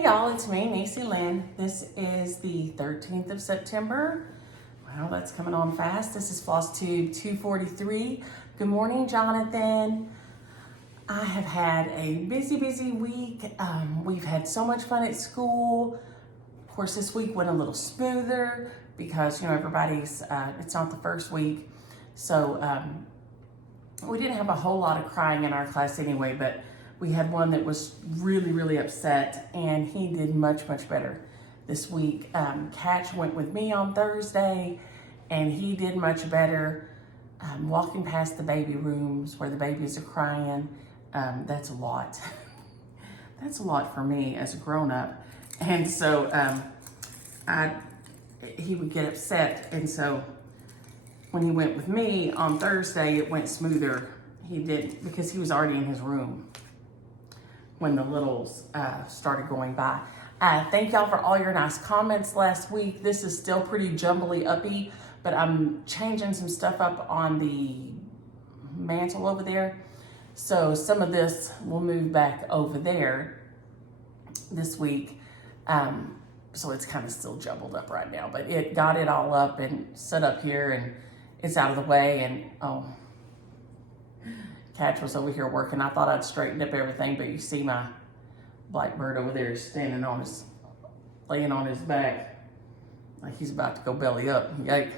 Hey y'all, it's me, Macy Lynn. This is the 13th of September. Wow, that's coming on fast. This is Flosstube 243. Good morning, Jonathan. I have had a busy week. We've had so much fun at school. Of course, this week went a little smoother because, everybody's, it's not the first week. So we didn't have a whole lot of crying in our class anyway, but we had one that was really upset, and he did much better this week. Catch went with me on Thursday, and he did much better. Walking past the baby rooms where the babies are crying, that's a lot. That's a lot for me as a grown-up. And so he would get upset, and so when he went with me on Thursday, it went smoother. He did, because he was already in his room when the littles started going by. Thank y'all for all your nice comments last week. This is still pretty jumbly uppy, but I'm changing some stuff up on the mantle over there. So some of this will move back over there this week. So it's kind of still jumbled up right now, but it got it all up and set up here, and it's out of the way. And Catch was over here working. I thought I'd straightened up everything, but you see my blackbird over there standing on laying on his back like he's about to go belly up. Yike.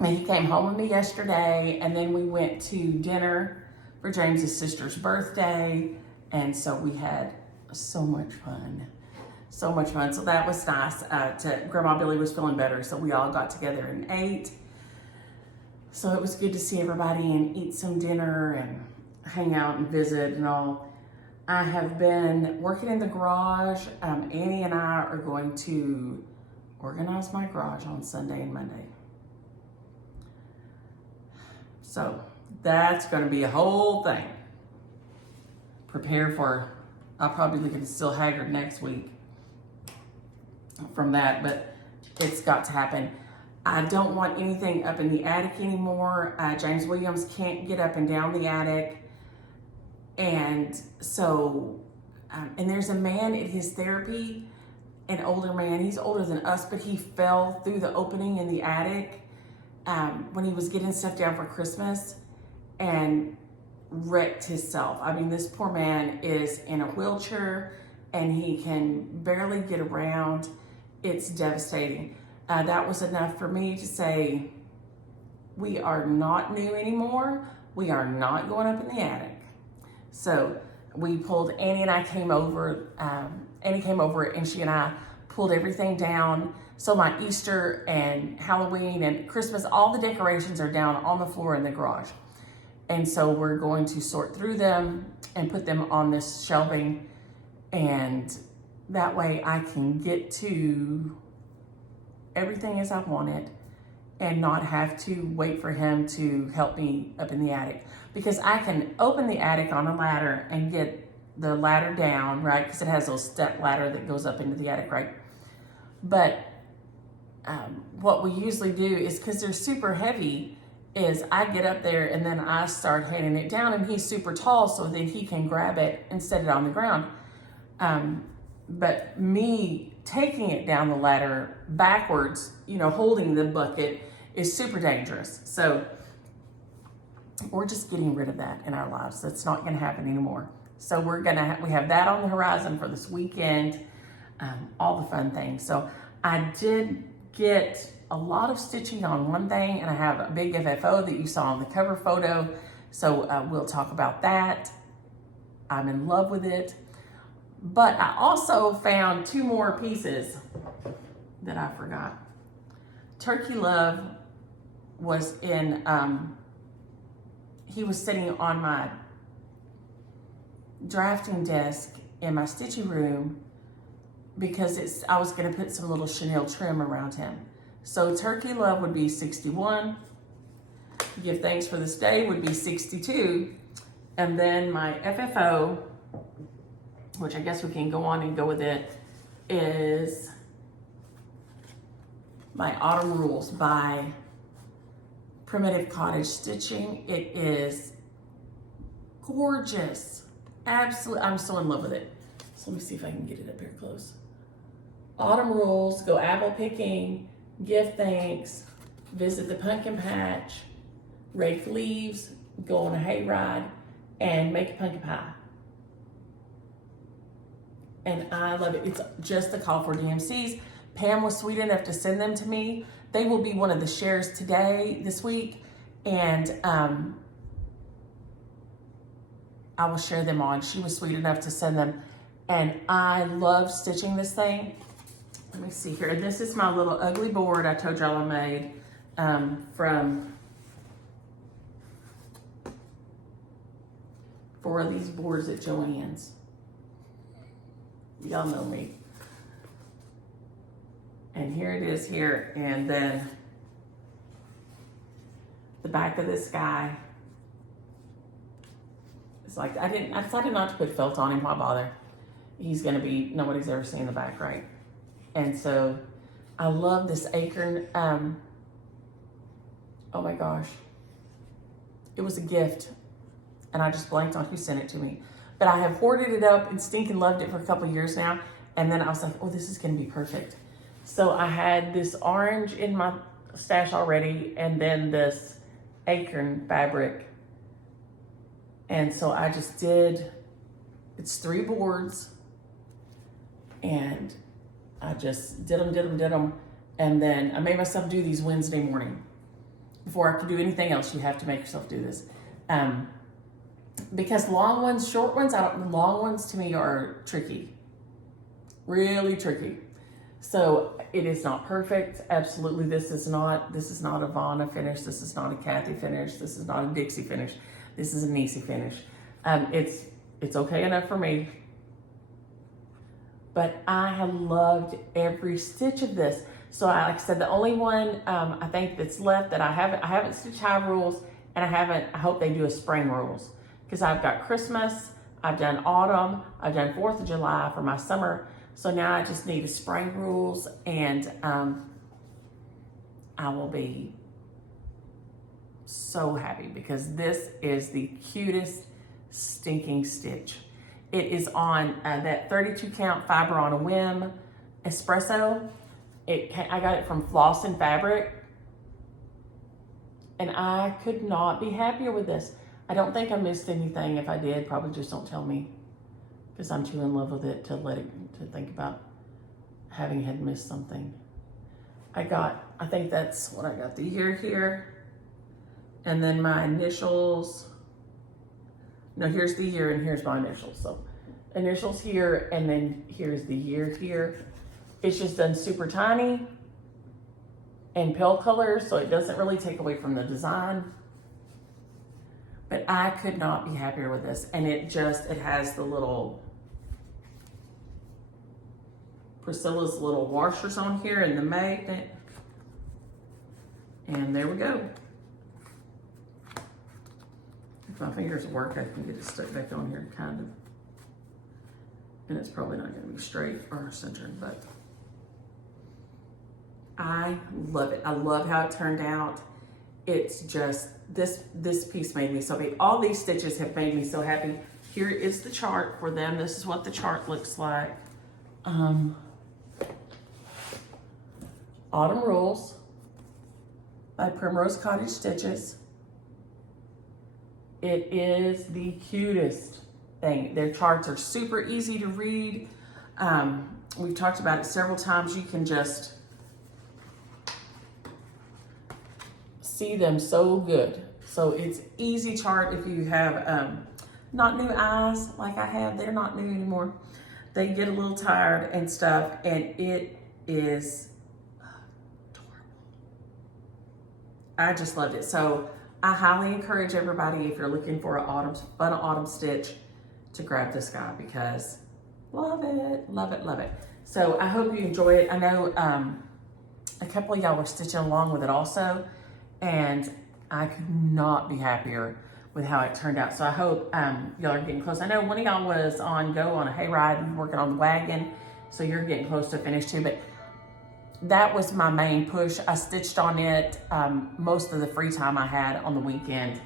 And he came home with me yesterday, and then we went to dinner for James's sister's birthday, and so we had so much fun. So that was nice. Grandma Billy was feeling better, so we all got together and ate. So it was good to see everybody and eat some dinner and hang out and visit and all. I have been working in the garage. Annie and I are going to organize my garage on Sunday and Monday. So that's going to be a whole thing. Prepare for, I'll probably look at still haggard next week from that, but it's got to happen. I don't want anything up in the attic anymore. James Williams can't get up and down the attic. And so, and there's a man at his therapy, an older man. He's older than us, but he fell through the opening in the attic when he was getting stuff down for Christmas and wrecked himself. I mean, this poor man is in a wheelchair and he can barely get around. It's devastating. That was enough for me to say, we are not new anymore. We are not going up in the attic. So we pulled, Annie and I came over, Annie came over and she and I pulled everything down. So my Easter and Halloween and Christmas, all the decorations are down on the floor in the garage. And so we're going to sort through them and put them on this shelving. And that way I can get to everything as I want it and not have to wait for him to help me up in the attic, because I can open the attic on a ladder and get the ladder down, right? Because it has those step ladder that goes up into the attic, right? But what we usually do is, because they're super heavy, is I get up there and then I start handing it down, and he's super tall, so then he can grab it and set it on the ground. But me taking it down the ladder backwards, holding the bucket, is super dangerous. So we're just getting rid of that in our lives. That's not going to happen anymore. So we have that on the horizon for this weekend, all the fun things. So I did get a lot of stitching on one thing, and I have a big FFO that you saw on the cover photo. So we'll talk about that. I'm in love with it. But I also found 2 more pieces that I forgot. Turkey Love was in, he was sitting on my drafting desk in my stitching room because I was gonna put some little chenille trim around him. So Turkey Love would be 61. Give Thanks for This Day would be 62. And then my FFO, which I guess we can go on and go with it, is my Autumn Rules by Primitive Cottage Stitching. It is gorgeous. Absolutely, I'm so in love with it. So let me see if I can get it up here close. Autumn rules, go apple picking, give thanks, visit the pumpkin patch, rake leaves, go on a hayride, and make a pumpkin pie. And I love it. It's just a call for DMCs. Pam was sweet enough to send them to me. They will be one of the shares this week, and I will share them on. She was sweet enough to send them, and I love stitching this thing. Let me see here. This is my little ugly board I told y'all I made from 4 of these boards at Joann's. Y'all know me. And here it is here, and then the back of this guy. It's like, I decided not to put felt on him. Why bother? He's gonna be, nobody's ever seen the back, right? And so I love this acorn. Oh my gosh. It was a gift, and I just blanked on who sent it to me. But I have hoarded it up and stinking loved it for a couple of years now. And then I was like, oh, this is gonna be perfect. So I had this orange in my stash already, and then this acorn fabric. And so I just did, it's 3 boards, and I just did them. And then I made myself do these Wednesday morning. Before I could do anything else, you have to make yourself do this. Because long ones, short ones, long ones to me are tricky. Really tricky. So it is not perfect. Absolutely, this is not a Vanna finish. This is not a Kathy finish. This is not a Dixie finish. This is a Niecy finish. It's okay enough for me. But I have loved every stitch of this. So like I said, the only one I think that's left that I haven't stitched high rules, and I hope they do a spring rules. Because I've got Christmas, I've done autumn, I've done 4th of July for my summer. So now I just need a spring rules, and I will be so happy because this is the cutest stinking stitch. It is on that 32 count fiber on a whim espresso. I got it from Floss and Fabric, and I could not be happier with this. I don't think I missed anything. If I did, probably just don't tell me, because I'm too in love with it to think about having had missed something. I think that's what I got, the year here, and then my initials. No, here's the year and here's my initials. So initials here, and then here's the year here. It's just done super tiny and pale colors, so it doesn't really take away from the design. But I could not be happier with this. And it has the little Priscilla's little washers on here and the magnet. And there we go. If my fingers work, I can get it stuck back on here, kind of. And it's probably not going to be straight or centered, but I love it. I love how it turned out. It's just, this piece made me so happy. All these stitches have made me so happy. Here is the chart for them. This is what the chart looks like. Autumn Rules by Primrose Cottage Stitches. It is the cutest thing. Their charts are super easy to read. We've talked about it several times. You can just see them so good. So it's easy chart if you have not new eyes like I have. They're not new anymore. They get a little tired and stuff, and it is adorable. I just loved it. So I highly encourage everybody, if you're looking for a fun autumn stitch, to grab this guy, because love it, love it, love it. So I hope you enjoy it. I know a couple of y'all were stitching along with it also, and I could not be happier with how it turned out. So I hope y'all are getting close. I know one of y'all was on a hayride and working on the wagon, so you're getting close to finish too, but that was my main push. I stitched on it most of the free time I had on the weekend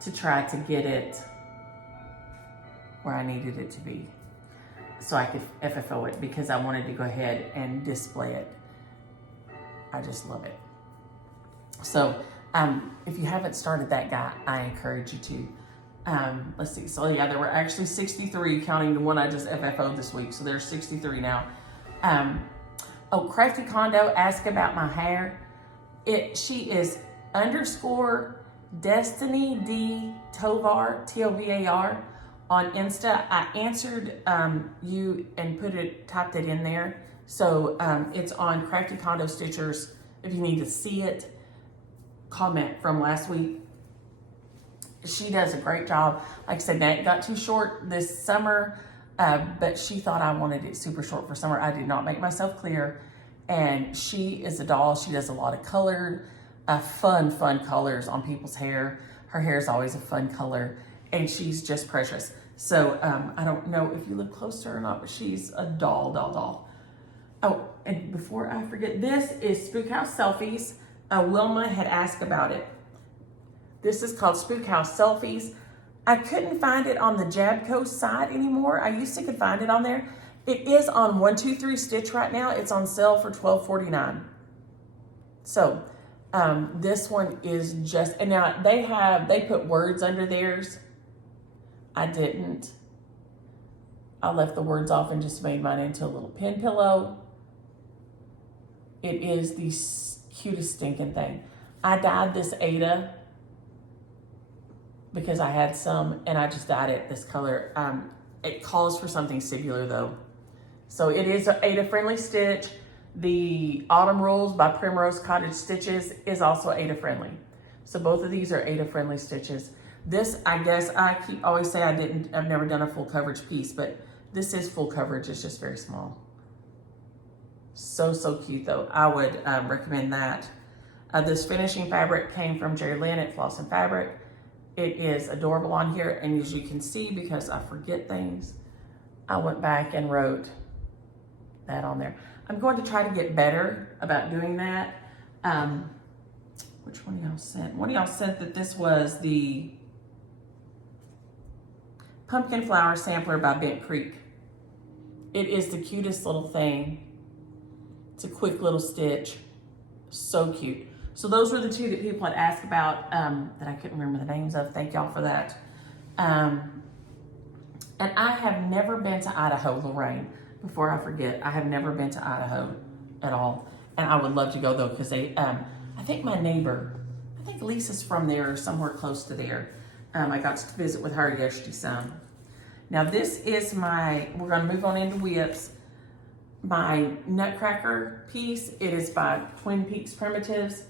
to try to get it where I needed it to be. so I could FFO it because I wanted to go ahead and display it. I just love it. So if you haven't started that guy, I encourage you to. Let's see. So yeah, there were actually 63 counting the one I just FFO'd this week. So there's 63 now. Oh, Crafty Condo asked about my hair. She is _ Destiny D Tovar, Tovar, on Insta. I answered you and typed it in there. So it's on Crafty Condo Stitchers. If you need to see it, comment from last week. She does a great job. Like I said, now it got too short this summer, but she thought I wanted it super short for summer. I did not make myself clear. And she is a doll. She does a lot of colored, fun colors on people's hair. Her hair is always a fun color, and she's just precious. So I don't know if you look close to her or not, but she's a doll. Oh, and before I forget, this is Spook House Selfies. Wilma had asked about it. This is called Spook House Selfies. I couldn't find it on the Jabco site anymore. I used to could find it on there. It is on 123 Stitch right now. It's on sale for $12.49. So this one is just, and now they put words under theirs. I didn't. I left the words off and just made mine into a little pin pillow. It is the cutest stinking thing. I dyed this Ada because I had some, and I just dyed it this color. It calls for something singular though. So it is an Ada friendly stitch. The Autumn Rules by Primrose Cottage Stitches is also Ada friendly. So both of these are Ada friendly stitches. This, I guess, I always say I've never done a full coverage piece, but this is full coverage. It's just very small. So cute though. I would recommend that. This finishing fabric came from Jerry Lynn at Floss and Fabric. It is adorable on here, and as you can see, because I forget things, I went back and wrote that on there. I'm going to try to get better about doing that. Which one of y'all sent? One of y'all sent that this was the Pumpkin Flower Sampler by Bent Creek. It is the cutest little thing. It's a quick little stitch. So cute. So those were the two that people had asked about that I couldn't remember the names of. Thank y'all for that. And I have never been to Idaho, Lorraine. Before I forget, I have never been to Idaho at all. And I would love to go though, because they, I think my neighbor, I think Lisa's from there or somewhere close to there. I got to visit with her yesterday. Now this is we're gonna move on into whips. My Nutcracker piece, it is by Twin Peaks Primitives.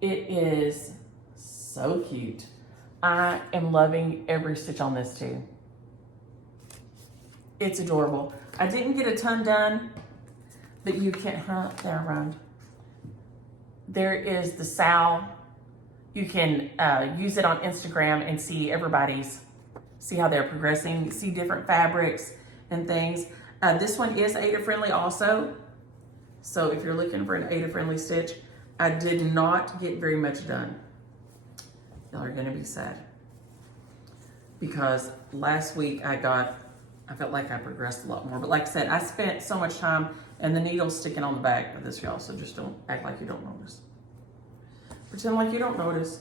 It is so cute. I am loving every stitch on this too. It's adorable. I didn't get a ton done, but you can, there around. There is the Sal. You can use it on Instagram and see see how they're progressing, see different fabrics and things. This one is Ada friendly also. So if you're looking for an Ada friendly stitch, I did not get very much done. Y'all are gonna be sad. Because last week I felt like I progressed a lot more. But like I said, I spent so much time, and the needle's sticking on the back of this, y'all, so just don't act like you don't notice. Pretend like you don't notice.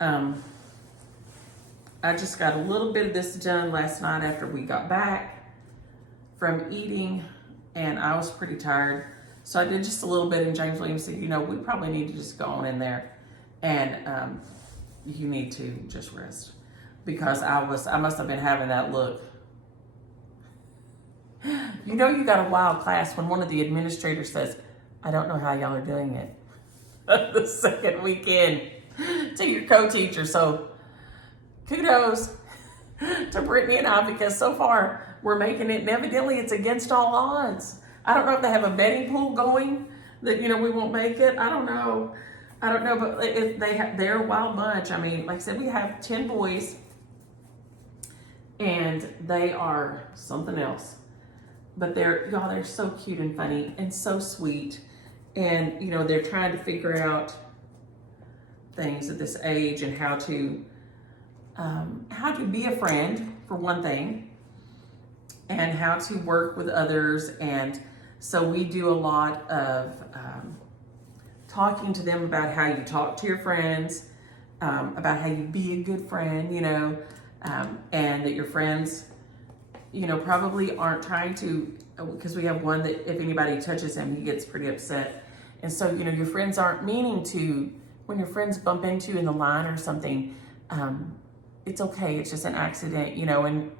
I just got a little bit of this done last night after we got back from eating, and I was pretty tired. So I did just a little bit, and James Williams said, you know, we probably need to just go on in there, and you need to just rest. Because I must have been having that look. You know you got a wild class when one of the administrators says, I don't know how y'all are doing it. The second weekend to your co-teacher. So kudos to Brittany and I, because so far we're making it, and evidently it's against all odds. I don't know if they have a betting pool going that, you know, we won't make it. I don't know, but they're a wild bunch. I mean, like I said, we have 10 boys, and they are something else. But they're so cute and funny and so sweet. And, you know, they're trying to figure out things at this age, and how to be a friend, for one thing. and how to work with others. And so we do a lot of talking to them about how you talk to your friends, about how you be a good friend, you know, and that your friends, you know, probably aren't trying to, because we have one that if anybody touches him, he gets pretty upset. And so, you know, your friends aren't meaning to, when your friends bump into you in the line or something, it's okay. It's just an accident, you know, and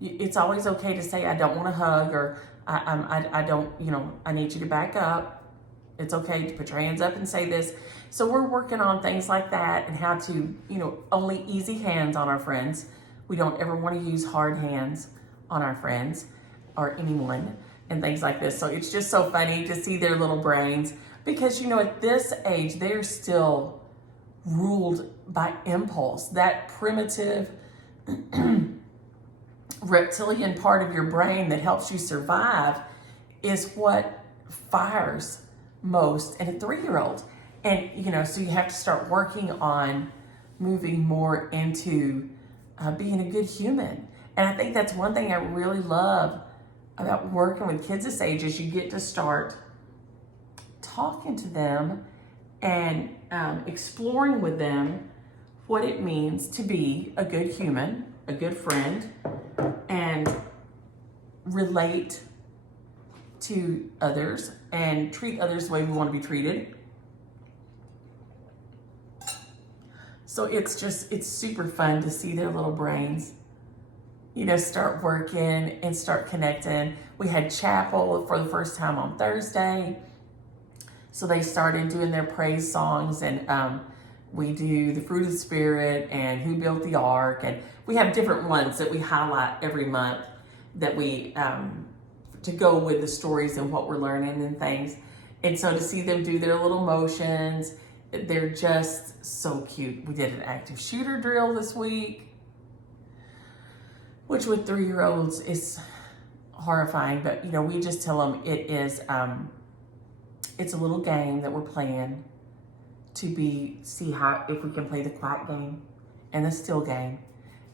it's always okay to say, I don't want to hug, or I don't, you know, I need you to back up. It's okay to put your hands up and say this. So we're working on things like that and how to, you know, only easy hands on our friends. We don't ever want to use hard hands on our friends or anyone and things like this. So it's just so funny to see their little brains, because, you know, at this age, they're still ruled by impulse. That primitive reptilian part of your brain that helps you survive is what fires most in a 3-year-old. And, you know, so you have to start working on moving more into being a good human. And I think that's one thing I really love about working with kids this age, is you get to start talking to them and exploring with them what it means to be a good human, a good friend, and relate to others and treat others the way we want to be treated. So it's super fun to see their little brains, you know, start working and start connecting. We had chapel for the first time on Thursday. So they started doing their praise songs, and we do the fruit of the spirit and who built the ark. And we have different ones that we highlight every month that we, to go with the stories and what we're learning and things. And so to see them do their little motions, they're just so cute. We did an active shooter drill this week, which with 3-year-olds is horrifying, but you know, we just tell them it is, it's a little game that we're playing to see how, if we can play the quiet game and the still game.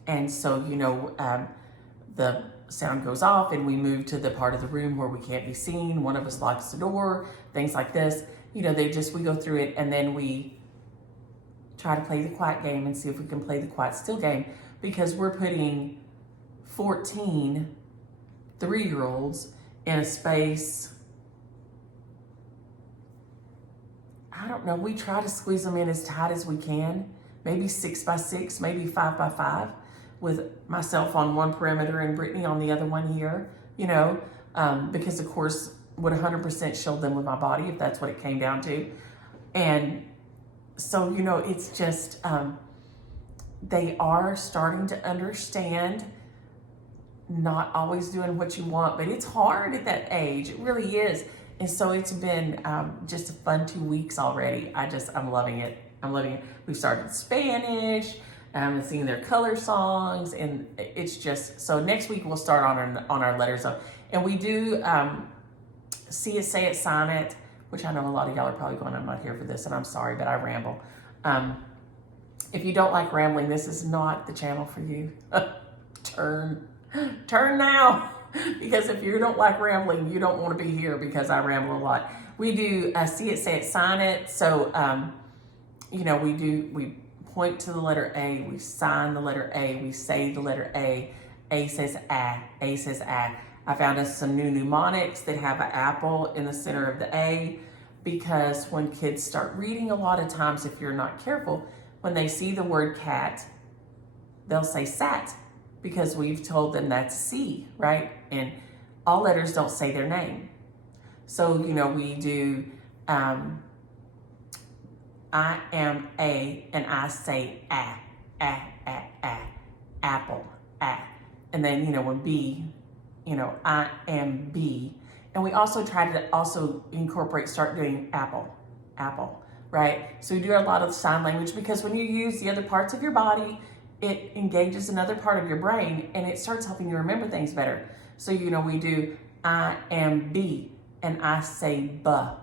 And so, you know, the sound goes off and we move to the part of the room where we can't be seen. One of us locks the door, things like this. You know, we go through it, and then we try to play the quiet game and see if we can play the quiet still game, because we're putting 14 3-year-olds in a space. I don't know, we try to squeeze them in as tight as we can, maybe 6 by 6, maybe 5 by 5, with myself on one perimeter and Brittany on the other one here, you know, because of course would 100% shield them with my body if that's what it came down to. And so, you know, it's just, they are starting to understand not always doing what you want, but it's hard at that age. It really is. And so it's been just a fun 2 weeks already. I'm loving it. I'm loving it. We've started Spanish, and singing their color songs, and it's just, so next week we'll start on our letters. And we do see it, say it, sign it, which I know a lot of y'all are probably going, I'm not here for this, and I'm sorry, but I ramble. If you don't like rambling, this is not the channel for you. Turn now, because if you don't like rambling, you don't want to be here, because I ramble a lot. We do see it, say it, sign it. So, you know, we point to the letter A, we sign the letter A, we say the letter A says A says A. I found us some new mnemonics that have an apple in the center of the A, because when kids start reading, a lot of times, if you're not careful, when they see the word cat, they'll say sat, because we've told them that's C, right? And all letters don't say their name. So, you know, we do, I am A, and I say apple, and then, you know, when B, you know, I am B. And we also try to start doing apple, right? So we do a lot of sign language, because when you use the other parts of your body, it engages another part of your brain, and it starts helping you remember things better. So, you know, we do I am B, and I say bear,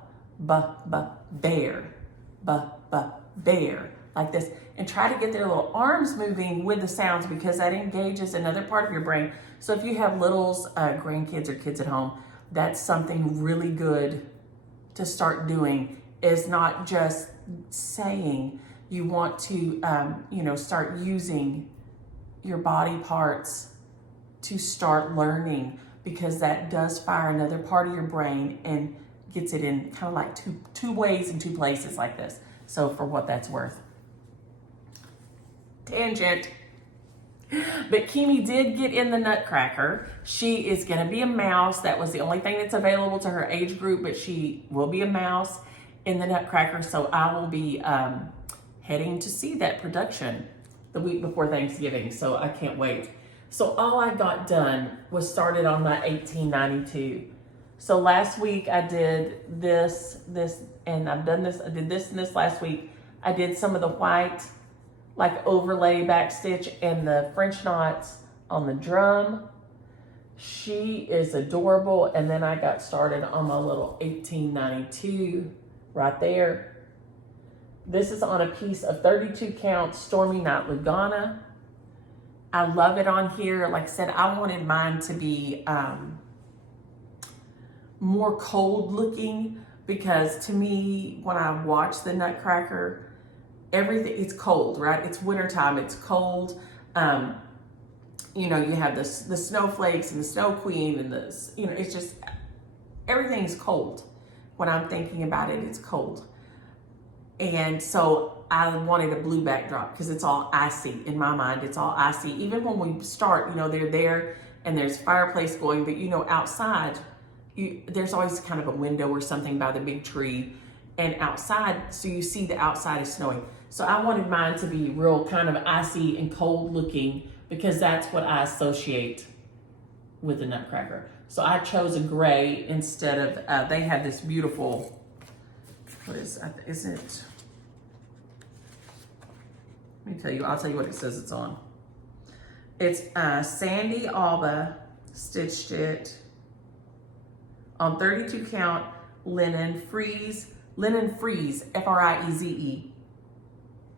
bear, like this, and try to get their little arms moving with the sounds, because that engages another part of your brain. So if you have littles, grandkids or kids at home, that's something really good to start doing, is not just saying. You want to, start using your body parts to start learning, because that does fire another part of your brain and gets it in kind of like two ways in two places like this. So for what that's worth. Tangent. But Kimi did get in the Nutcracker. She is going to be a mouse. That was the only thing that's available to her age group, but she will be a mouse in the Nutcracker. So I will be heading to see that production the week before Thanksgiving. So I can't wait. So all I got done was started on my 1892. So last week I did this, and I've done this. I did this and this last week. I did some of the white, like overlay back stitch and the French knots on the drum. She is adorable. And then I got started on my little 1892 right there. This is on a piece of 32 count Stormy Night Lugana. I love it on here. Like I said, I wanted mine to be more cold looking, because to me, when I watch the Nutcracker, everything, it's cold, right? It's wintertime, it's cold. You have the snowflakes and the Snow Queen and it's just, everything's cold. When I'm thinking about it, it's cold. And so I wanted a blue backdrop, because it's all icy in my mind. It's all icy. Even when we start, they're there and there's fireplace going, but outside, there's always kind of a window or something by the big tree, and outside, so you see the outside is snowing. So I wanted mine to be real kind of icy and cold looking, because that's what I associate with the Nutcracker. So I chose a gray instead of, they had this beautiful, what is it? Let me tell you, I'll tell you what it says it's on. It's Sandy Alba stitched it on 32 count linen frieze, F-R-I-E-Z-E,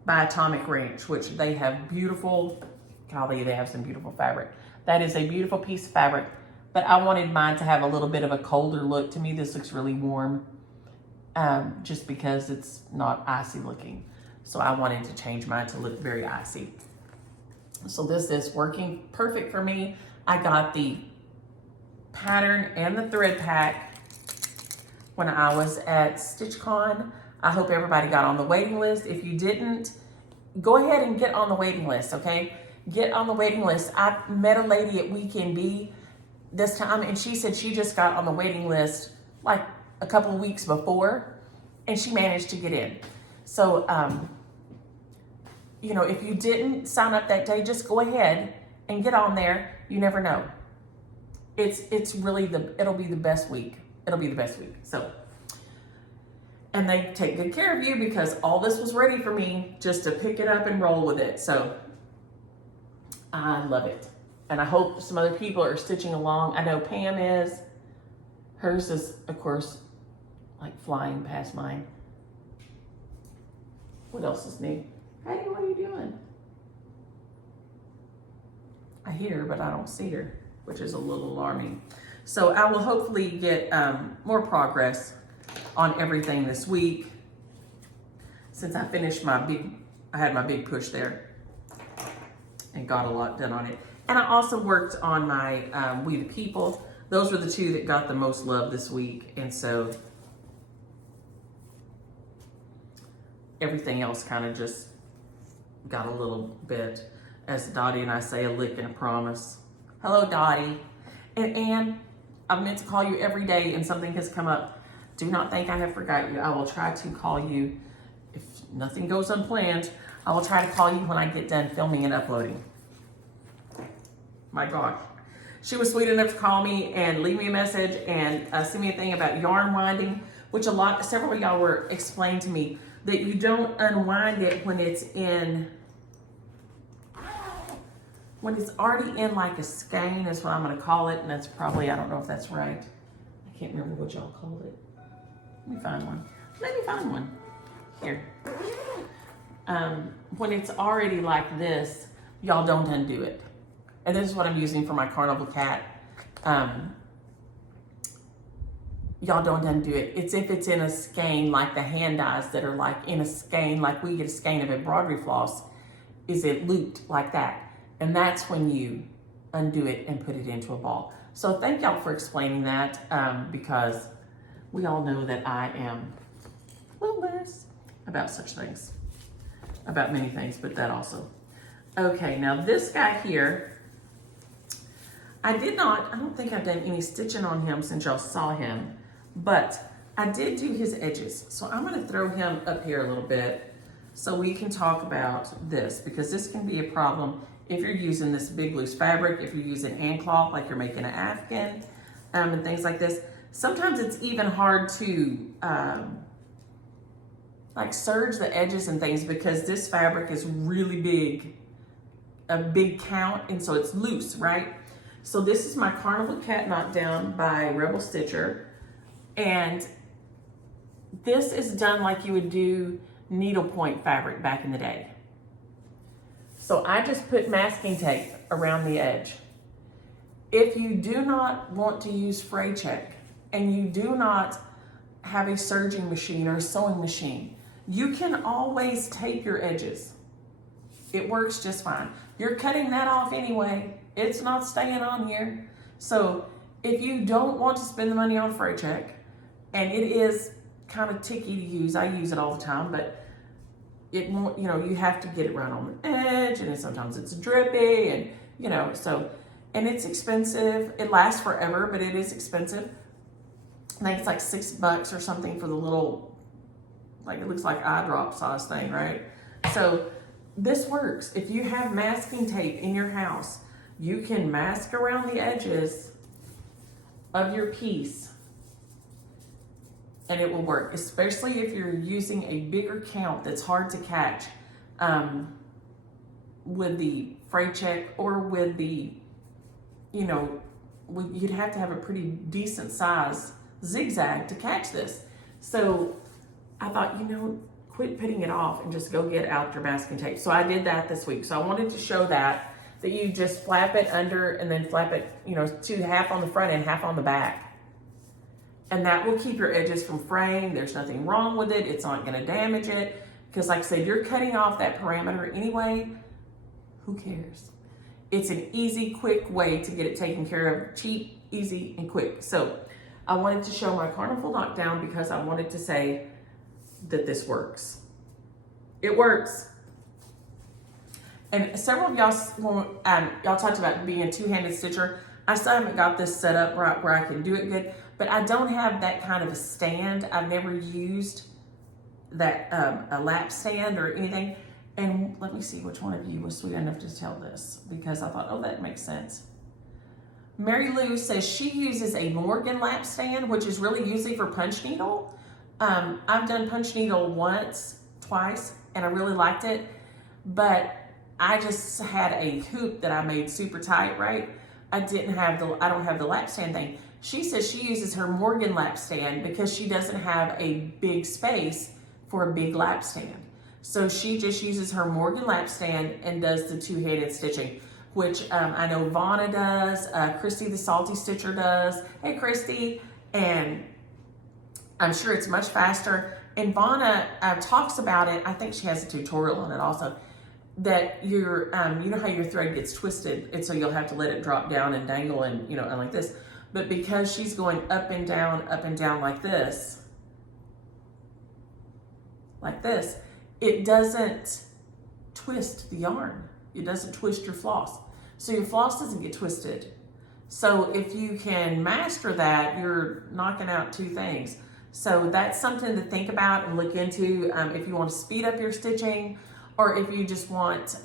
by Atomic Ranch, which they have beautiful, golly, they have some beautiful fabric. That is a beautiful piece of fabric, but I wanted mine to have a little bit of a colder look. To me, this looks really warm, just because it's not icy looking. So I wanted to change mine to look very icy. So this is working perfect for me. I got the pattern and the thread pack when I was at StitchCon. I hope everybody got on the waiting list. If you didn't, go ahead and get on the waiting list, okay? Get on the waiting list. I met a lady at Weekend Bee this time, and she said she just got on the waiting list like a couple of weeks before, and she managed to get in. So, if you didn't sign up that day, just go ahead and get on there. You never know. It's really it'll be the best week. It'll be the best week. So, and they take good care of you, because all this was ready for me just to pick it up and roll with it. So I love it. And I hope some other people are stitching along. I know Pam is. Hers is, of course, like flying past mine. What else is new? Heidi, what are you doing? I hear her, but I don't see her, which is a little alarming. So I will hopefully get more progress on everything this week, since I finished I had my big push there and got a lot done on it. And I also worked on my We the People. Those were the two that got the most love this week. And so everything else kind of just got a little bit, as Dottie and I say, a lick and a promise. Hello, Dottie. And Anne, I've meant to call you every day and something has come up. Do not think I have forgot you. I will try to call you. If nothing goes unplanned, I will try to call you when I get done filming and uploading. My gosh. She was sweet enough to call me and leave me a message and send me a thing about yarn winding, which several of y'all were explaining to me that you don't unwind it when it's already in like a skein, is what I'm gonna call it. And that's probably, I don't know if that's right. I can't remember what y'all called it. Let me find one. Here. when it's already like this, y'all don't undo it. And this is what I'm using for my carnival cat. Y'all don't undo it. It's if it's in a skein, like the hand dyes that are like in a skein, like we get a skein of embroidery floss, is it looped like that. And that's when you undo it and put it into a ball. So thank y'all for explaining that, because we all know that I am clueless about such things, about many things, but that also. Okay, now this guy here, I don't think I've done any stitching on him since y'all saw him, but I did do his edges. So I'm gonna throw him up here a little bit so we can talk about this, because this can be a problem if you're using this big loose fabric, if you're using hand cloth, like you're making an Afghan, and things like this. Sometimes it's even hard to like serge the edges and things, because this fabric is really big, a big count, and so it's loose, right? So this is my Carnival Cat Knockdown by Rebel Stitcher. And this is done like you would do needlepoint fabric back in the day. So I just put masking tape around the edge. If you do not want to use fray check and you do not have a serging machine or a sewing machine, you can always tape your edges. It works just fine. You're cutting that off anyway. It's not staying on here. So if you don't want to spend the money on fray check, and it is kind of ticky to use, I use it all the time, but it won't, you have to get it right on the edge, and then sometimes it's drippy, and so, and it's expensive. It lasts forever, but it is expensive. I think it's like $6 or something for the little, like it looks like eye drop size thing, right? So this works. If you have masking tape in your house, you can mask around the edges of your piece and it will work, especially if you're using a bigger count that's hard to catch with the fray check, or with the, you'd have to have a pretty decent size zigzag to catch this. So I thought, quit putting it off and just go get out your masking tape. So I did that this week. So I wanted to show that you just flap it under and then flap it, to half on the front and half on the back. And that will keep your edges from fraying. There's nothing wrong with it. It's not gonna damage it. Because like I said, you're cutting off that parameter anyway. Who cares? It's an easy, quick way to get it taken care of. Cheap, easy, and quick. So I wanted to show my Carnival Knockdown because I wanted to say that this works. It works. And several of y'all, y'all talked about being a two-handed stitcher. I still haven't got this set up right where I can do it good, but I don't have that kind of a stand. I've never used that, a lap stand or anything. And let me see which one of you was sweet enough to tell this, because I thought, oh, that makes sense. Mary Lou says she uses a Morgan lap stand, which is really usually for punch needle. I've done punch needle once, twice, and I really liked it, but I just had a hoop that I made super tight, right? I don't have the lap stand thing. She says she uses her Morgan lap stand because she doesn't have a big space for a big lap stand. So she just uses her Morgan lap stand and does the two-handed stitching, which I know Vonna does, Christy the Salty Stitcher does. Hey, Christy. And I'm sure it's much faster. And Vonna talks about it. I think she has a tutorial on it also. That your, you know how your thread gets twisted, and so you'll have to let it drop down and dangle and, and like this. But because she's going up and down like this, it doesn't twist the yarn. It doesn't twist your floss. So your floss doesn't get twisted. So if you can master that, you're knocking out two things. So that's something to think about and look into if you want to speed up your stitching, or if you just want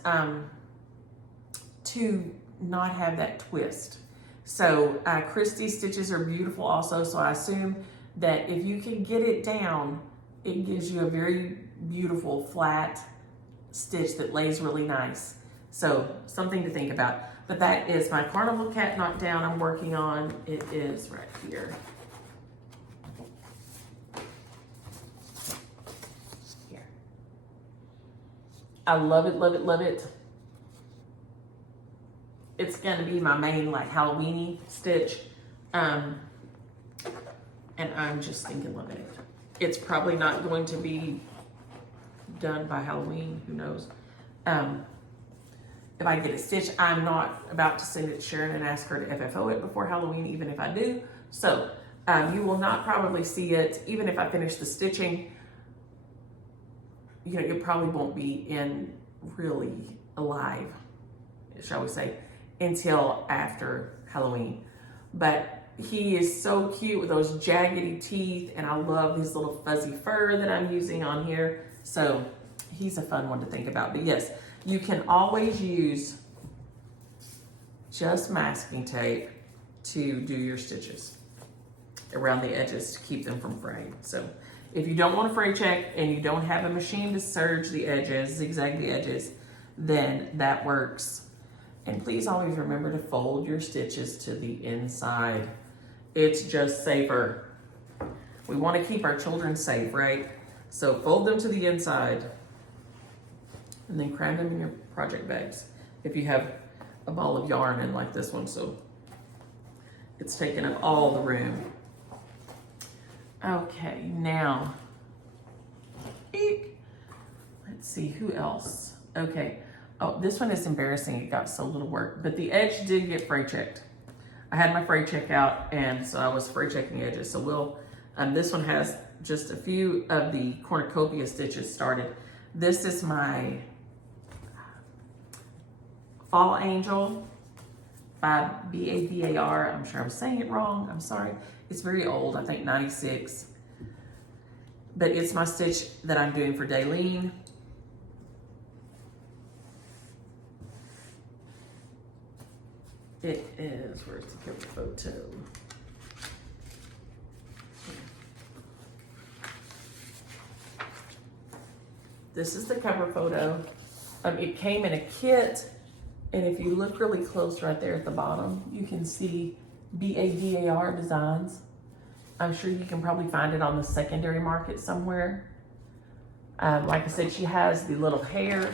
to not have that twist. So Christy's stitches are beautiful also, so I assume that if you can get it down, it gives you a very beautiful flat stitch that lays really nice. So something to think about. But that is my Carnival Cat Knockdown I'm working on. It is right here. I love it, love it, love it. It's gonna be my main like Halloween-y stitch. And I'm just thinking loving it. It's probably not going to be done by Halloween, who knows. If I get it stitched, I'm not about to send it to Sharon and ask her to FFO it before Halloween, even if I do. So you will not probably see it, even if I finish the stitching. You know, it probably won't be in really alive, shall we say, until after Halloween. But he is so cute with those jaggedy teeth, and I love his little fuzzy fur that I'm using on here. So he's a fun one to think about. But yes, you can always use just masking tape to do your stitches around the edges to keep them from fraying. So if you don't want to fray check and you don't have a machine to serge the edges, zigzag the edges, then that works. And please always remember to fold your stitches to the inside. It's just safer. We want to keep our children safe, right? So fold them to the inside and then cram them in your project bags. If you have a ball of yarn in like this one, so it's taking up all the room. Okay, now, let's see, who else? Okay, oh, this one is embarrassing. It got so little work, but the edge did get fray checked. I had my fray check out, and so I was fray checking the edges. So we'll, this one has just a few of the cornucopia stitches started. This is my Fall Angel by Badar. I'm sure I'm saying it wrong. I'm sorry. It's very old, I think 96. But it's my stitch that I'm doing for Daleen. It is, where's the cover photo? This is the cover photo. It came in a kit, and if you look really close right there at the bottom, you can see Badar Designs. I'm sure you can probably find it on the secondary market somewhere. Like I said, she has the little hair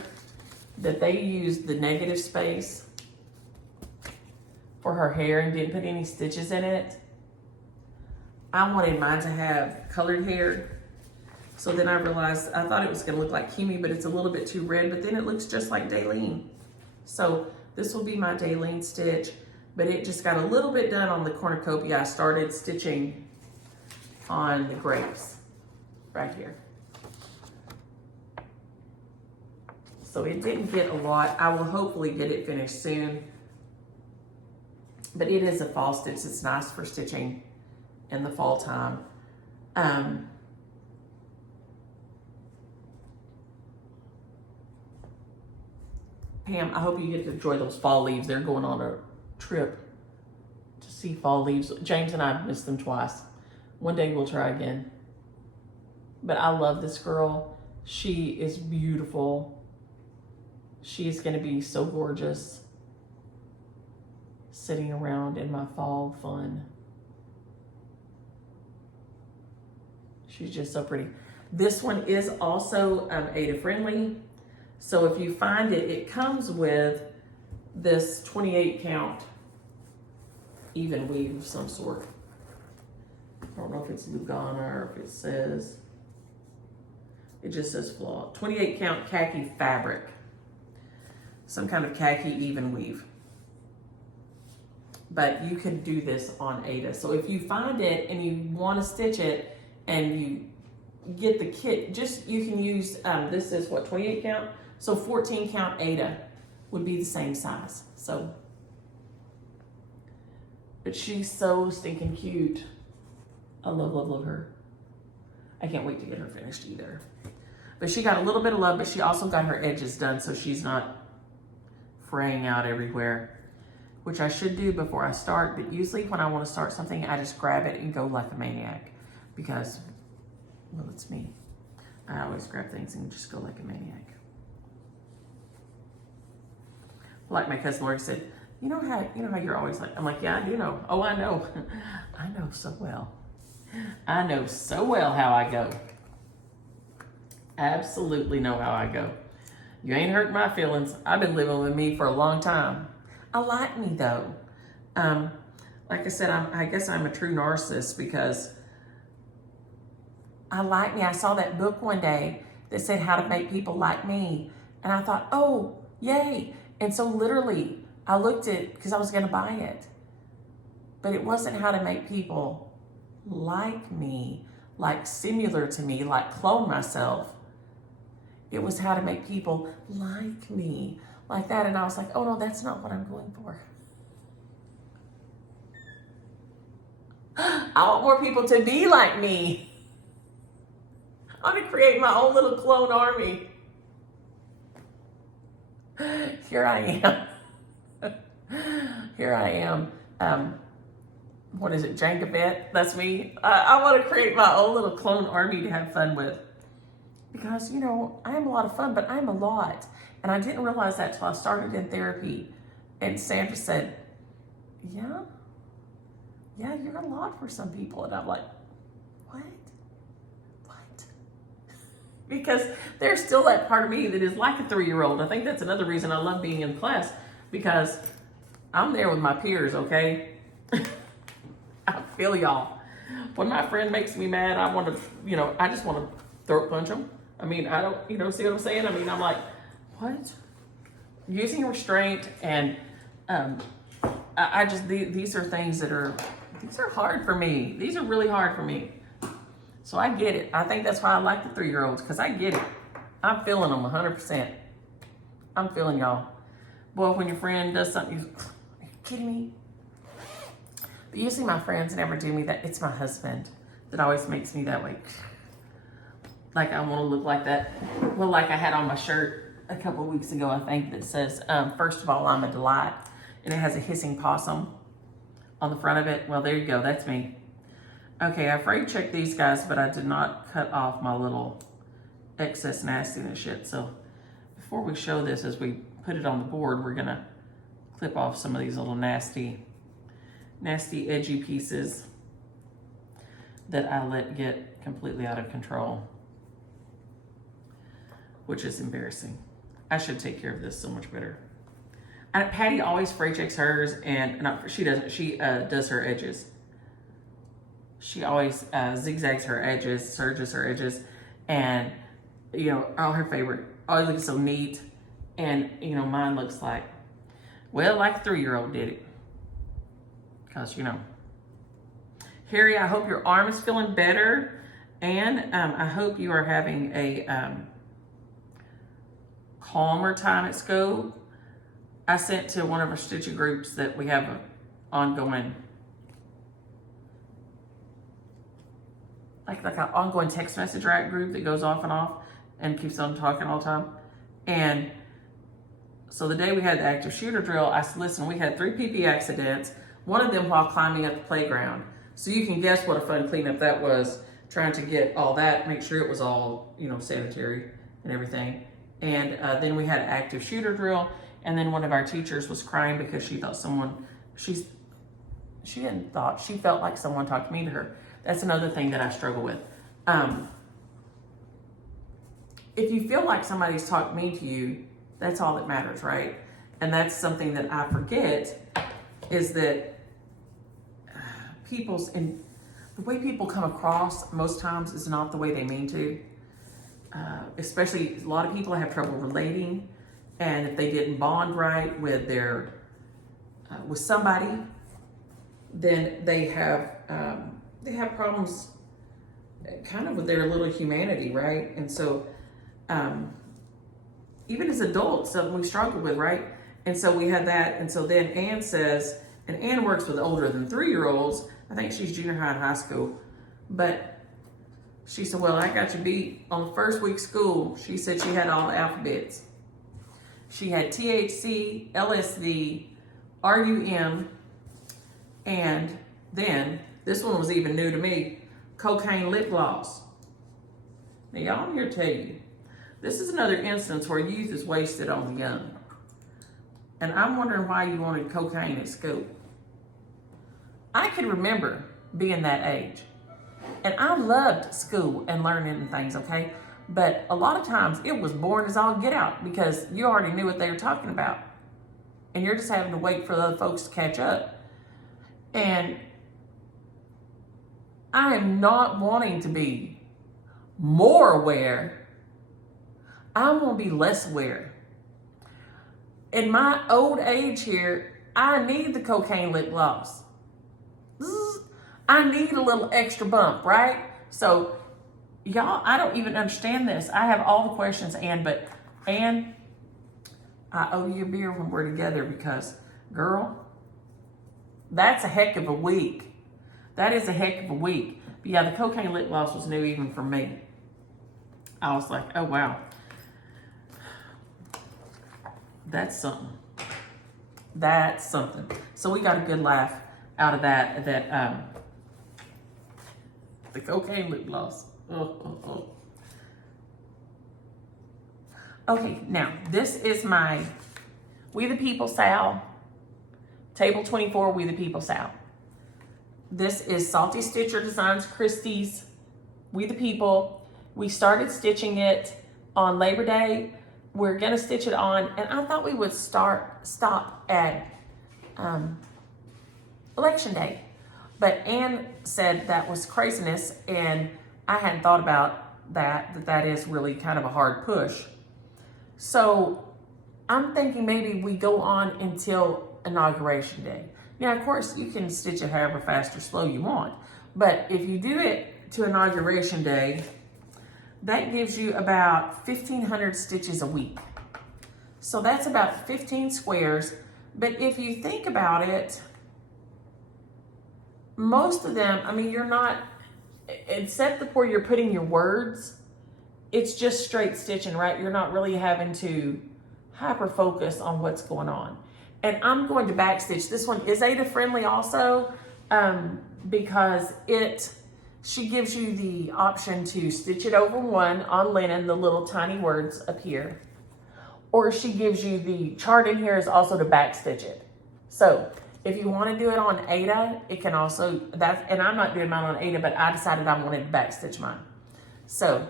that they used the negative space for her hair and didn't put any stitches in it. I wanted mine to have colored hair. So then I realized, I thought it was gonna look like Kimi, but it's a little bit too red, but then it looks just like Daleen. So this will be my Daleen stitch, but it just got a little bit done on the cornucopia. I started stitching on the grapes right here. So it didn't get a lot. I will hopefully get it finished soon. But it is a fall stitch. It's nice for stitching in the fall time. Pam, I hope you get to enjoy those fall leaves. They're going on a trip to see fall leaves. James and I missed them twice. One day we'll try again. But I love this girl. She is beautiful. She's gonna be so gorgeous sitting around in my fall fun. She's just so pretty. This one is also Ada friendly. So if you find it, it comes with this 28 count even weave of some sort. I don't know if it's Lugana or if it says, it just says Floss. 28 count khaki fabric. Some kind of khaki even weave. But you can do this on Ada. So if you find it and you want to stitch it and you get the kit, just you can use, this is what, 28 count? So 14 count Ada would be the same size. So, but she's so stinking cute. I love, love, love her. I can't wait to get her finished either. But she got a little bit of love, but she also got her edges done so she's not fraying out everywhere, which I should do before I start. But usually when I want to start something, I just grab it and go like a maniac because, well, it's me. I always grab things and just go like a maniac. Like my cousin Lori said, you know how you're always like, I'm like, yeah, I do know. Oh, I know. I know so well. I know so well how I go. Absolutely know how I go. You ain't hurt my feelings. I've been living with me for a long time. I like me though. Like I said, I guess I'm a true narcissist because I like me. I saw that book one day that said how to make people like me. And I thought, oh, yay. And so literally I looked at, because I was going to buy it, but it wasn't how to make people like me, like similar to me, like clone myself. It was how to make people like me, like that. And I was like, oh no, that's not what I'm going for. I want more people to be like me. I want to create my own little clone army. Here I am. Here I am. What is it, Jankovette? That's me. I want to create my own little clone army to have fun with. Because, you know, I am a lot of fun, but I'm a lot. And I didn't realize that until I started in therapy. And Sandra said, yeah, you're a lot for some people. And I'm like, what? Because there's still that part of me that is like a 3-year-old. I think that's another reason I love being in class, because I'm there with my peers, okay? I feel y'all. When my friend makes me mad, I want to, you know, I just want to throat punch them. I mean, I don't, you know, see what I'm saying? I mean, I'm like, what? Using restraint and I just, these are things that are, these are hard for me. These are really hard for me. So I get it. I think that's why I like the 3-year-olds, because I get it. I'm feeling them 100%. I'm feeling y'all. Boy, when your friend does something, are you kidding me? But usually my friends never do me that. It's my husband that always makes me that way. Like I want to look like that. Well, like I had on my shirt a couple of weeks ago, I think, that says, first of all, I'm a delight. And it has a hissing possum on the front of it. Well, there you go. That's me. Okay, I afraid checked these guys, but I did not cut off my little excess nastiness shit. So before we show this, as we put it on the board, we're going to clip off some of these little nasty, edgy pieces that I let get completely out of control, which is embarrassing. I should take care of this so much better. Patty always spray checks hers, and not, she doesn't. She does her edges. She always zigzags her edges, serges her edges, and you know, all her favorite. Always looks so neat, and you know, mine looks like, well, like a 3-year-old did it. Cause you know, Harry, I hope your arm is feeling better, and I hope you are having a calmer time at school. I sent to one of our Stitcher groups that we have an ongoing, like an ongoing text message rack group that goes off and keeps on talking all the time. And so the day we had the active shooter drill, I said, listen, we had 3 PP accidents, one of them while climbing up the playground. So you can guess what a fun cleanup that was, trying to get all that, make sure it was all, you know, sanitary and everything. And then we had an active shooter drill. And then one of our teachers was crying because she thought she felt like someone talked mean to her. That's another thing that I struggle with. If you feel like somebody's talked mean to you, that's all that matters, right? And that's something that I forget, is that the way people come across most times is not the way they mean to. Especially a lot of people have trouble relating. And if they didn't bond right with their, with somebody, then they have problems kind of with their little humanity, right? And so, even as adults, something we struggle with, right? And so we had that. And so then Ann says, and Ann works with older than 3-year-olds. I think she's junior high and high school. But she said, well, I got you beat. On the first week of school, she said she had all the alphabets. She had THC, LSD, RUM, and then, this one was even new to me, cocaine lip gloss. Now y'all, I'm here to tell you, this is another instance where youth is wasted on the young. And I'm wondering why you wanted cocaine at school. I can remember being that age. And I loved school and learning and things, okay? But a lot of times it was boring as all get out because you already knew what they were talking about. And you're just having to wait for the other folks to catch up. And I am not wanting to be more aware. I want to be less aware. In my old age here, I need the cocaine lip gloss. I need a little extra bump, right? So, y'all, I don't even understand this. I have all the questions, Ann, but Ann, I owe you a beer when we're together because, girl, that's a heck of a week. That is a heck of a week. But yeah, the cocaine lip gloss was new even for me. I was like, oh, wow. That's something. That's something. So we got a good laugh out of that the cocaine lip gloss. Okay, now this is my We the People Sal, Table 24 We the People Sal. This is Salty Stitcher Designs Christie's We the People. We started stitching it on Labor Day. We're gonna stitch it on, and I thought we would stop at Election Day. But Ann said that was craziness, and I hadn't thought about that is really kind of a hard push. So I'm thinking maybe we go on until Inauguration Day. Now, of course, you can stitch it however fast or slow you want, but if you do it to Inauguration Day, that gives you about 1,500 stitches a week. So that's about 15 squares. But if you think about it, most of them, I mean, you're not, except where you're putting your words, it's just straight stitching, right? You're not really having to hyper focus on what's going on. And I'm going to backstitch. This one is Ada friendly also, because she gives you the option to stitch it over one on linen, the little tiny words up here. Or she gives you the chart in here is also to backstitch it. So if you want to do it on Ada, it can also, and I'm not doing mine on Ada, but I decided I wanted to backstitch mine. So,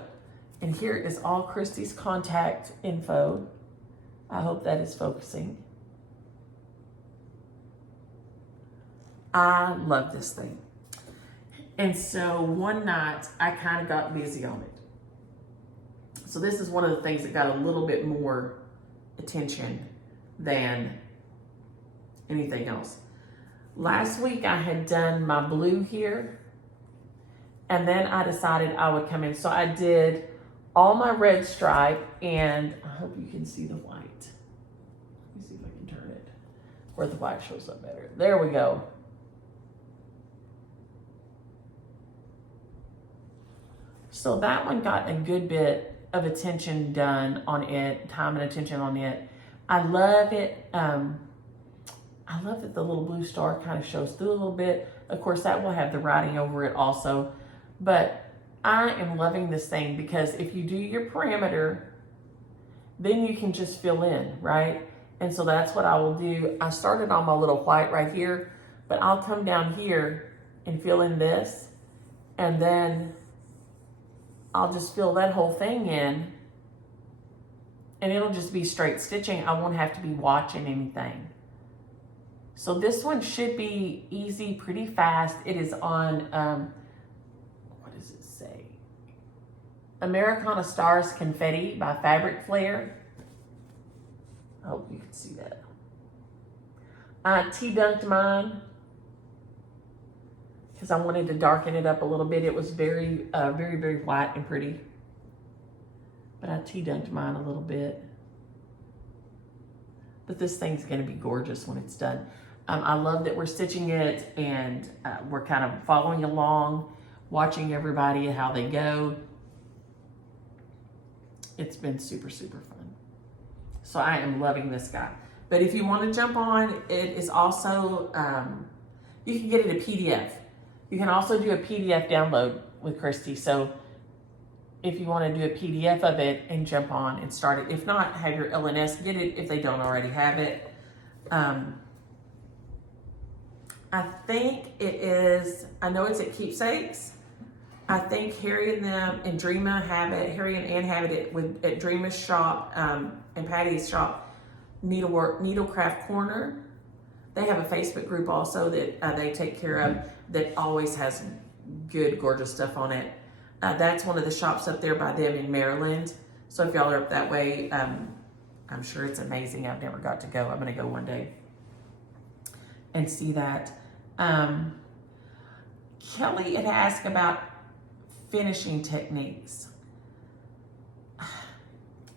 and here is all Christie's contact info. I hope that is focusing. I love this thing. And so one night I kind of got busy on it. So this is one of the things that got a little bit more attention than anything else. Last week I had done my blue here, and then I decided I would come in. So I did all my red stripe, and I hope you can see the white. Let me see if I can turn it where the white shows up better. There we go. So that one got a good bit of attention done on it, time and attention on it. I love it. I love that the little blue star kind of shows through a little bit. Of course, that will have the writing over it also. But I am loving this thing because if you do your perimeter, then you can just fill in, right? And so that's what I will do. I started on my little white right here, but I'll come down here and fill in this, and then I'll just fill that whole thing in, and it'll just be straight stitching. I won't have to be watching anything. So this one should be easy, pretty fast. It is on, what does it say? Americana Stars Confetti by Fabric Flare. I hope you can see that. I tea-dunked mine because I wanted to darken it up a little bit. It was very, very white and pretty. But I tea-dunked mine a little bit. But this thing's gonna be gorgeous when it's done. I love that we're stitching it, and we're kind of following along, watching everybody, how they go. It's been super, super fun. So I am loving this guy. But if you want to jump on, it is also, you can get it a PDF. You can also do a PDF download with Christy. So if you want to do a PDF of it and jump on and start it. If not, have your LNS get it if they don't already have it. I think it is, I know it's at Keepsakes, I think Harry and them and Dreama have it. Harry and Ann have it at Dreama's shop and Patty's shop, Needlecraft Corner. They have a Facebook group also that they take care of that always has good, gorgeous stuff on it. That's one of the shops up there by them in Maryland. So if y'all are up that way, I'm sure it's amazing. I've never got to go. I'm going to go one day and see that. Kelly had asked about finishing techniques.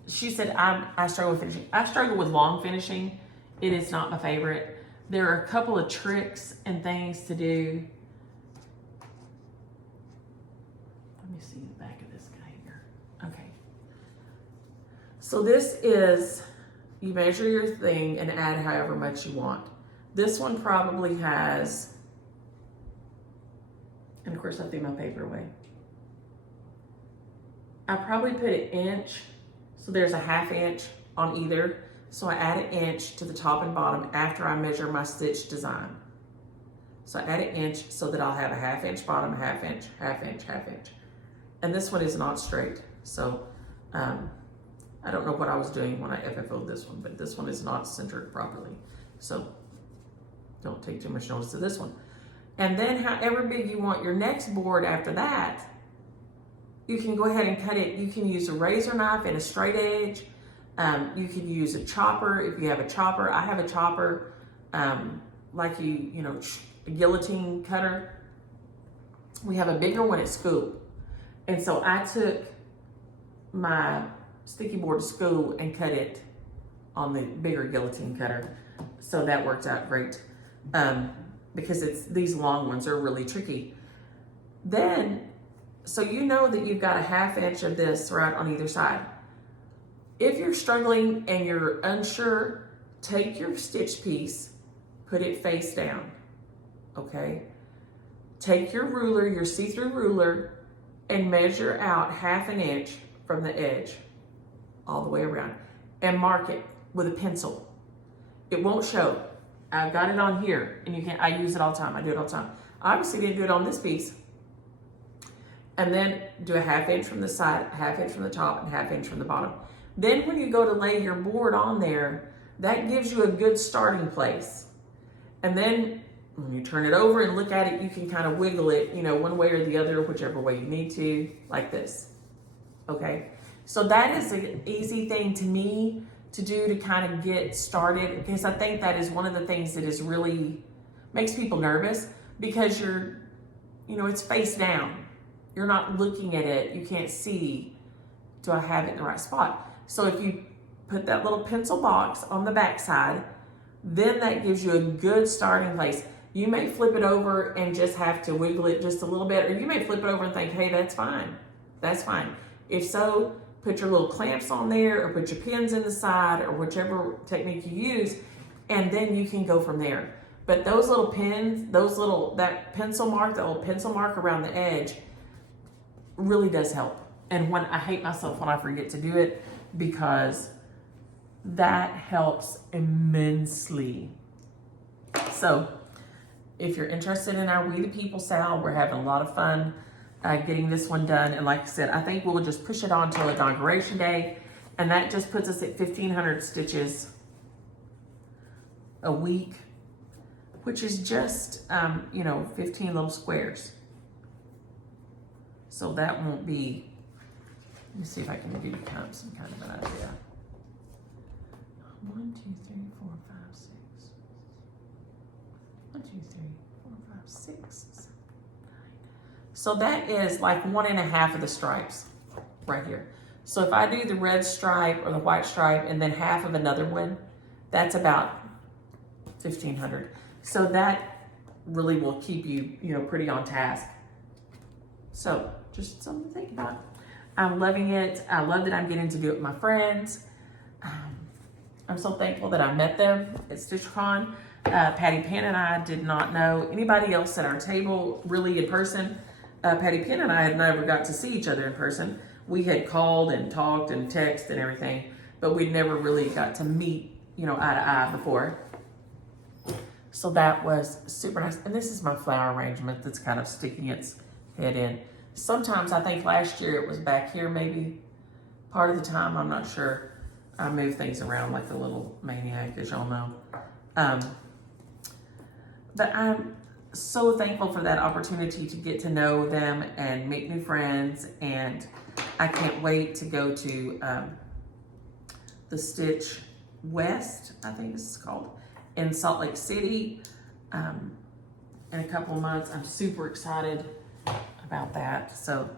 She said, I struggle with finishing. I struggle with long finishing. It is not my favorite. There are a couple of tricks and things to do. Let me see the back of this guy here. Okay. So this is, you measure your thing and add however much you want. This one probably has, and of course I threw my paper away. I probably put an inch, so there's a 1/2 inch on either. So I add an inch to the top and bottom after I measure my stitch design. So I add an inch so that I'll have a 1/2 inch bottom, a 1/2 inch, 1/2 inch, 1/2 inch. And this one is not straight. So I don't know what I was doing when I FFO'd this one, but this one is not centered properly. So don't take too much notice of this one. And then however big you want your next board after that, you can go ahead and cut it. You can use a razor knife and a straight edge. You can use a chopper if you have a chopper. I have a chopper, like a guillotine cutter. We have a bigger one at school. And so I took my sticky board to school and cut it on the bigger guillotine cutter. So that worked out great. Because these long ones are really tricky. Then, so you know that you've got a 1/2 inch of this right on either side. If you're struggling and you're unsure, take your stitch piece, put it face down, okay? Take your ruler, your see-through ruler, and measure out 1/2 inch from the edge all the way around and mark it with a pencil. It won't show. I've got it on here and I use it all the time. I do it all the time. I obviously didn't do it on this piece. And then do a 1/2 inch from the side, 1/2 inch from the top, and 1/2 inch from the bottom. Then when you go to lay your board on there, that gives you a good starting place. And then when you turn it over and look at it, you can kind of wiggle it, one way or the other, whichever way you need to, like this, okay? So that is an easy thing to me to do to kind of get started, because I think that is one of the things that is really, makes people nervous, because it's face down. You're not looking at it, you can't see, do I have it in the right spot? So if you put that little pencil box on the back side, then that gives you a good starting place. You may flip it over and just have to wiggle it just a little bit, or you may flip it over and think, hey, that's fine. That's fine. If so, put your little clamps on there or put your pins in the side or whichever technique you use, and then you can go from there. But those little pins, that pencil mark around the edge really does help. And I hate myself when I forget to do it, because that helps immensely. So if you're interested in our We the People sale, we're having a lot of fun getting this one done. And like I said, I think we'll just push it on till Inauguration Day, and that just puts us at 1,500 stitches a week, which is just 15 little squares. So that won't be, let me see if I can do some kind of an idea. 1, 2, 3, 4, 5, 6. 1, 2, 3, 4, 5, 6, 7, 9. So that is like 1.5 of the stripes right here. So if I do the red stripe or the white stripe and then half of another one, that's about 1,500. So that really will keep you, pretty on task. So just something to think about. I'm loving it. I love that I'm getting to do it with my friends. I'm so thankful that I met them at Stitcher-Con. Patty Penn and I did not know anybody else at our table really in person. Patty Penn and I had never got to see each other in person. We had called and talked and texted and everything, but we'd never really got to meet, eye to eye before. So that was super nice. And this is my flower arrangement that's kind of sticking its head in. Sometimes I think last year it was back here maybe. Part of the time, I'm not sure. I move things around like a little maniac, as y'all know. But I'm so thankful for that opportunity to get to know them and make new friends. And I can't wait to go to the Stitch West, I think this is called, in Salt Lake City in a couple of months. I'm super excited about that. So,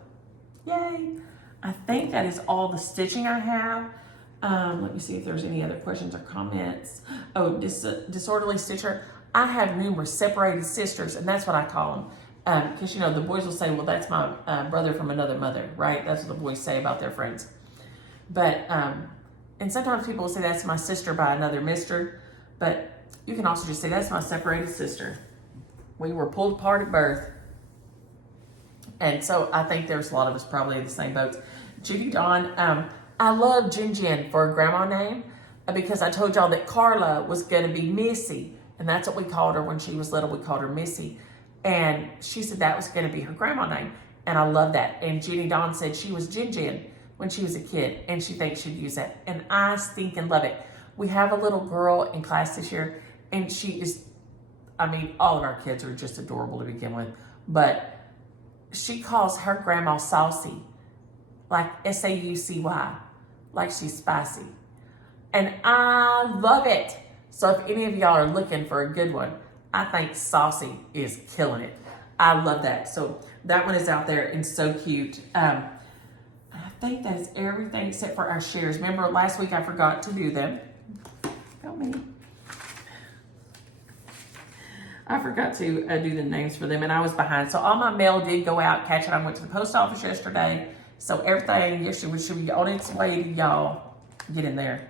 yay. I think that is all the stitching I have. Let me see if there's any other questions or comments. Oh, Disorderly Stitcher. I have numerous separated sisters, and that's what I call them. Because, you know, the boys will say, well, that's my brother from another mother, right? That's what the boys say about their friends. But, and sometimes people will say that's my sister by another mister. But you can also just say that's my separated sister. We were pulled apart at birth. And so I think there's a lot of us probably in the same boats. Judy Dawn, I love Jin Jin for a grandma name because I told y'all that Carla was going to be Missy. And that's what we called her when she was little. We called her Missy. And she said that was going to be her grandma name. And I love that. And Judy Dawn said she was Jin Jin when she was a kid. And she thinks she'd use that. And I stinking love it. We have a little girl in class this year. And she is, I mean, all of our kids are just adorable to begin with. But she calls her grandma Saucy, like S-A-U-C-Y, like she's spicy. And I love it. So if any of y'all are looking for a good one, I think Saucy is killing it. I love that. So that one is out there and so cute. I think that is everything except for our shares. Remember last week I forgot to do them. Help me. I forgot to do the names for them, and I was behind. So all my mail did go out. Catch it. I went to the post office yesterday. So everything yesterday should be on its way to y'all. Get in there.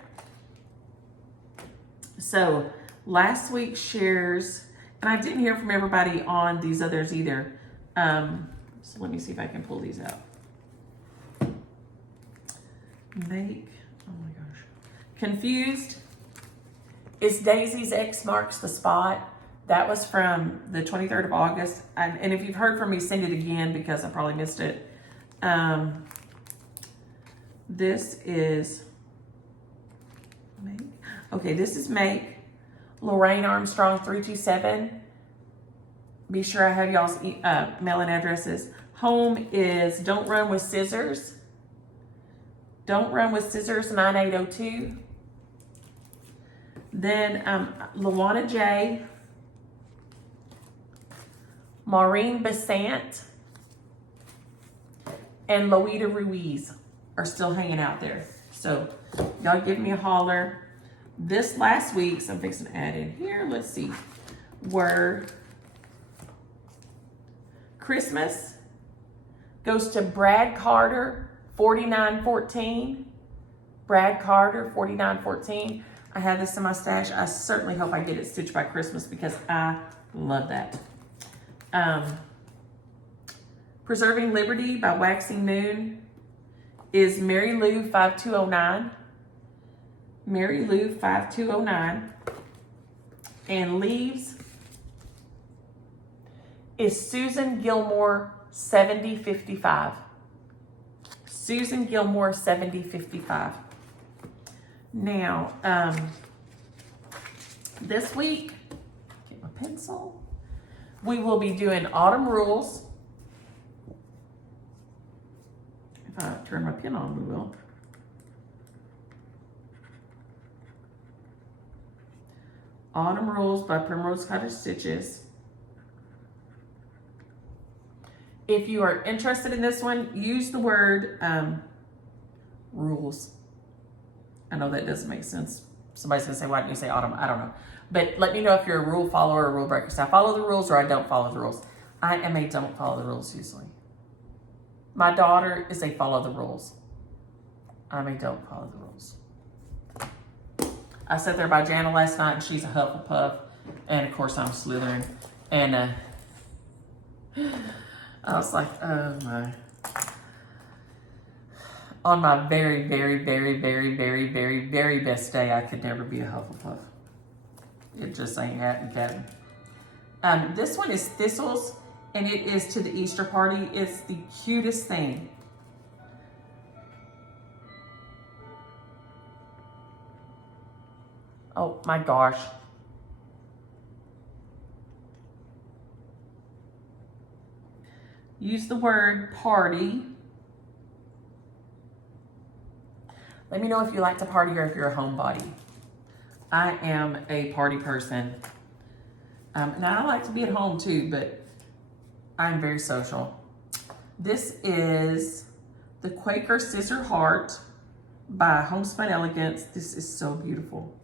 So last week's shares, and I didn't hear from everybody on these others either. So let me see if I can pull these out. Oh my gosh. Confused. Is Daisy's X marks the spot? That was from the 23rd of August. And if you've heard from me, send it again because I probably missed it. This is Make. Okay, this is Make. Lorraine Armstrong 327. Be sure I have y'all's mailing addresses. Home is Don't Run with Scissors. Don't Run with Scissors 9802. Then Luana J. Maureen Besant and Loida Ruiz are still hanging out there. So y'all give me a holler. This last week's, I'm fixing to add in here, let's see, were Christmas goes to Brad Carter, 4914. Brad Carter, 4914. I have this in my stash. I certainly hope I get it stitched by Christmas because I love that. Preserving Liberty by Waxing Moon is Mary Lou 5209. Mary Lou 5209. And Leaves is Susan Gilmore 7055. Susan Gilmore 7055. Now, this week, get my pencil. We will be doing Autumn Rules. If I turn my pen on, we will. Autumn Rules by Primrose Cottage Stitches. If you are interested in this one, use the word rules. I know that doesn't make sense. Somebody's gonna say, why didn't you say autumn? I don't know. But let me know if you're a rule follower or a rule breaker. So I follow the rules or I don't follow the rules. I am a don't follow the rules usually. My daughter is a follow the rules. I'm a don't follow the rules. I sat there by Jana last night and she's a Hufflepuff. And of course I'm Slytherin. And I was like, oh my. On my very, very, very, very, very, very, very best day, I could never be a Hufflepuff. It just ain't happening. This one is Thistles and it is to the Easter party. It's the cutest thing. Oh my gosh. Use the word party. Let me know if you like to party or if you're a homebody. I am a party person. Now I like to be at home too, but I'm very social. This is the Quaker Scissor Heart by Homespun Elegance. This is so beautiful.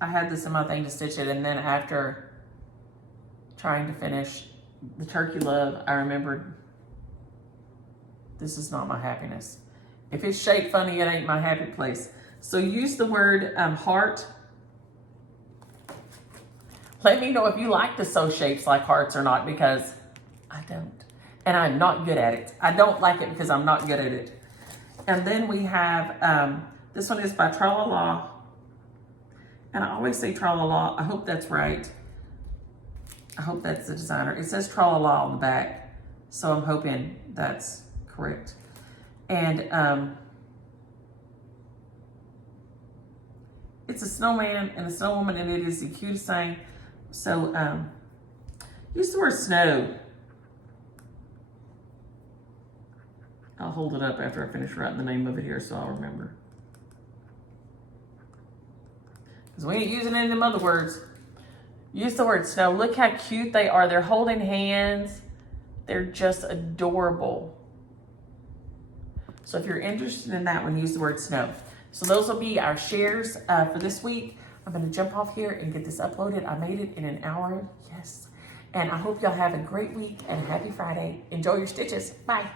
I had this in my thing to stitch it, and then after trying to finish the Turkey Love, I remembered this is not my happiness. If it's shaped funny, it ain't my happy place. So use the word heart. Let me know if you like to sew shapes like hearts or not, because I don't. And I'm not good at it. I don't like it because I'm not good at it. And then we have, this one is by Tralala. And I always say Tralala. I hope that's right. I hope that's the designer. It says Tralala on the back, so I'm hoping that's correct. And it's a snowman and a snowwoman, and it is the cutest thing. So use the word snow. I'll hold it up after I finish writing the name of it here so I'll remember. Because we ain't using any of them other words. Use the word snow. Look how cute they are. They're holding hands. They're just adorable. So if you're interested in that one, use the word snow. So those will be our shares for this week. I'm going to jump off here and get this uploaded. I made it in an hour. Yes. And I hope y'all have a great week and a happy Friday. Enjoy your stitches. Bye.